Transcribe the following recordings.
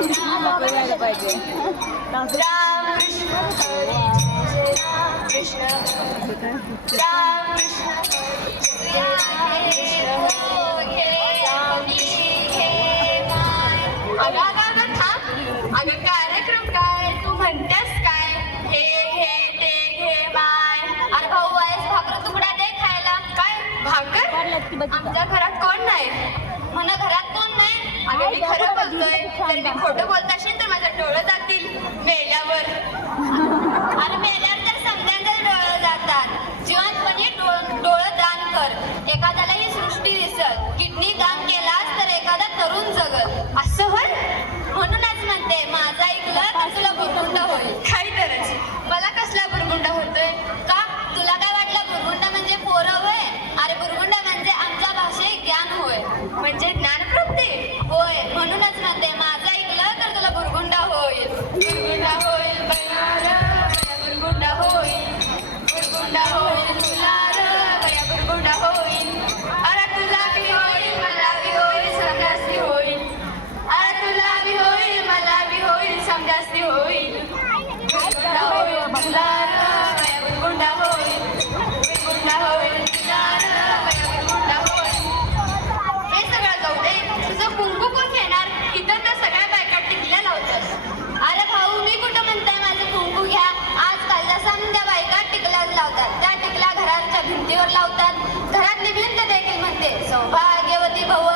यायला पाहिजे. राम कृष्ण हरी जय राम कृष्ण राम कृष्ण अगं थांब. अगं कार्यक्रम काय, तू म्हणतेस काय? हे घे ते घे माय. अरे भाऊ आहेस, भाकर तुकडा दे खायला. काय भाकर? आमच्या घरात कोण नाही. म्हणा घरात कोण नाही? अगं मी खरं बोलतोय. जर मी खोटं बोलत असेल तर माझं डोळं जातील मेल्यावर. अरे मेल्यावर तर समजायचं डोळं जातात. जिवंतपणी डोळं दान कर. एखाद्याला ही सृष्टी दिसत. किडनी दान केलास तर एखादा तरुण जगल. असं होय? म्हणूनच म्हणते माझा ऐकलं तर तुला बुरगुंडा होईल. काय तरच मला कसला बुरगुंडा होतोय का? तुला काय वाटलं बुरगुंडा म्हणजे पोरं होय? अरे बुरगुंडा म्हणजे आमच्या भाषेत ज्ञान होय. म्हणजे ज्ञानप्राप्ती होय. म्हणूनच म्हणते माझं ऐकलं तर तुला बुरगुंडा होईल. बुरगुंडा होईल बयार बुरगुंडा होईल. बुरगुंडा होईल तुला बया बुरगुंडा होईल. अरे तुला बी होईल मला बी होईल समजासी होईल. अरे तुला बी होईल मला बी होईल समजासी होईल. बुरगुंडा होईल तुला बया बुरगुंडा होईल. बुरगुंडा होईल तुला बया बुरगुंडा होईल. हे सगळं जाऊ दे. तुझं कुंकू कोण घेणार? इथं तर सगळ्या बायका टिकल्या लावतात. अरे भाऊ मी कुठं म्हणताय माझं कुंकू घ्या. आजकालच्या समध्या बायका टिकल्या लावतात. त्या टिकल्या घराच्या भिंतीवर लावतात. घरातली भिंत देखील म्हणते सौभाग्यवती भव.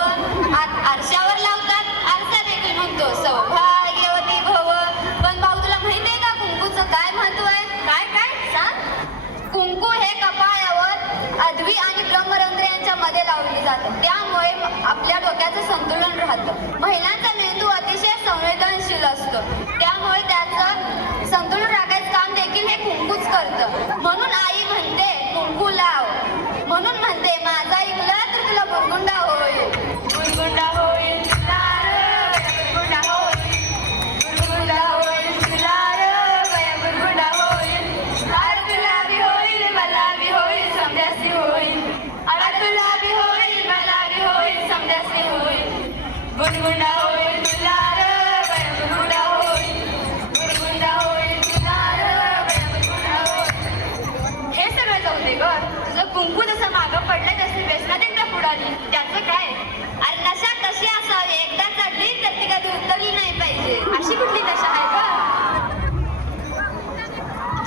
आरशावर लावतात. आरसा देखील म्हणतो सौभाग्यवती भव. पण भाऊ तुला माहिती आहे का कुंकूचं काय महत्व आहे? काय काय सांग. कुंकू हे कपाळावर अद्वी आणि ब्रह्मरंध्र यांच्या मध्ये लावले जातं. त्यामुळे आपल्या डोक्याचं संतुलन राहतं. महिलांचा मेंदू अतिशय संवेदनशील असतो. त्यामुळे त्याचं संतुलन राखायचं काम देखील हे कुंकूच करतं. म्हणून आई म्हणते कुंकू लाव. म्हणून म्हणते माझं ऐकलं तर तुला बुरगुंडा होईल. बुरगुंडा होईल तुला बुरगुंडा होईल. बुरगुंडा होईल तुला बुरगुंडा होईल. अरे तुला बी होईल मला बी होईल समजासी होईल. अरे तुला बी होईल मला बी होईल समजासी होईल. बुरगुंडा होईल तुला बुरगुंडा होईल. बुरगुंडा होईल तुला बुरगुंडा होईल. हे सगळं जाऊ दे ग. तुझं कुंकू जसं मागं पडलं तसं व्यसनात एकदा पुढाली. त्याचं काय? अरे नशा कशी असावी? एकदा चढली तर ती कधी उतरली नाही पाहिजे. अशी कुठली नशा आहे का?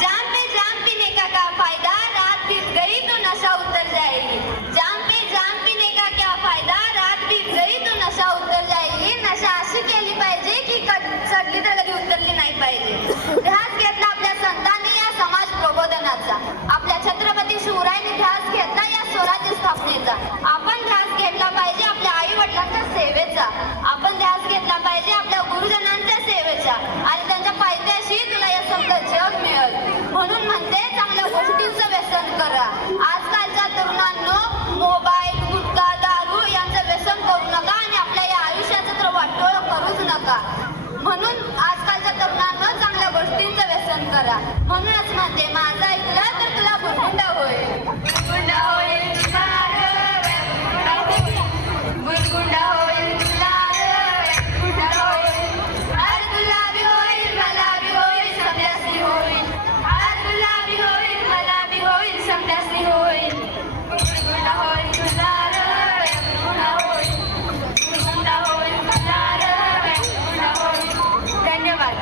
जाम पीने का क्या फायदा? रात बीत गई तो नशा उतर जाएगी. जाम पीने का क्या फायदा? रात बीत गई तो नशा उतर जाएगी. नशा अशी केली पाहिजे की चढली तर कधी उतरली नाही पाहिजे. ध्यास घेतला आपल्या संतांनी या समाज प्रबोधनाचा. आपल्या छत्रपती शिवरायांनी ध्यास घेतला या स्वराज्य स्थापनेचा. आपण ध्यास घेतला पाहिजे आपल्या आई वडिलांच्या सेवेचा. आपण ध्यास घेतला पाहिजे आपल्या गुरुजनांच्या सेवेचा. आणि त्यांच्या पायथ्याशी तुला या सगळं जग मिळेल. म्हणून म्हणते चांगल्या गोष्टींचं व्यसन करा. आजकालच्या तरुणांनो मोबाईल गुटखा दारू यांचं व्यसन करू नका आणि आपल्या या आयुष्याचं तर वाटोळ करूच नका. म्हणून आजकालच्या तरुणांनो चांगल्या गोष्टींचं व्यसन करा. म्हणूनच म्हणते माझं ऐकलं तर तुला बुरगुंडा होईल. बुरगुंडा होईल तुला बुरगुंडा होईल तुला बुरगुंडा होईल. अरे तुला बी होईल मला बी होईल समजासी होईल. अरे तुला बी होईल मला बी होईल समजासी होईल. बुरगुंडा होईल तुला बुरगुंडा होईल. बुरगुंडा होईल तुला बुरगुंडा होईल. धन्यवाद.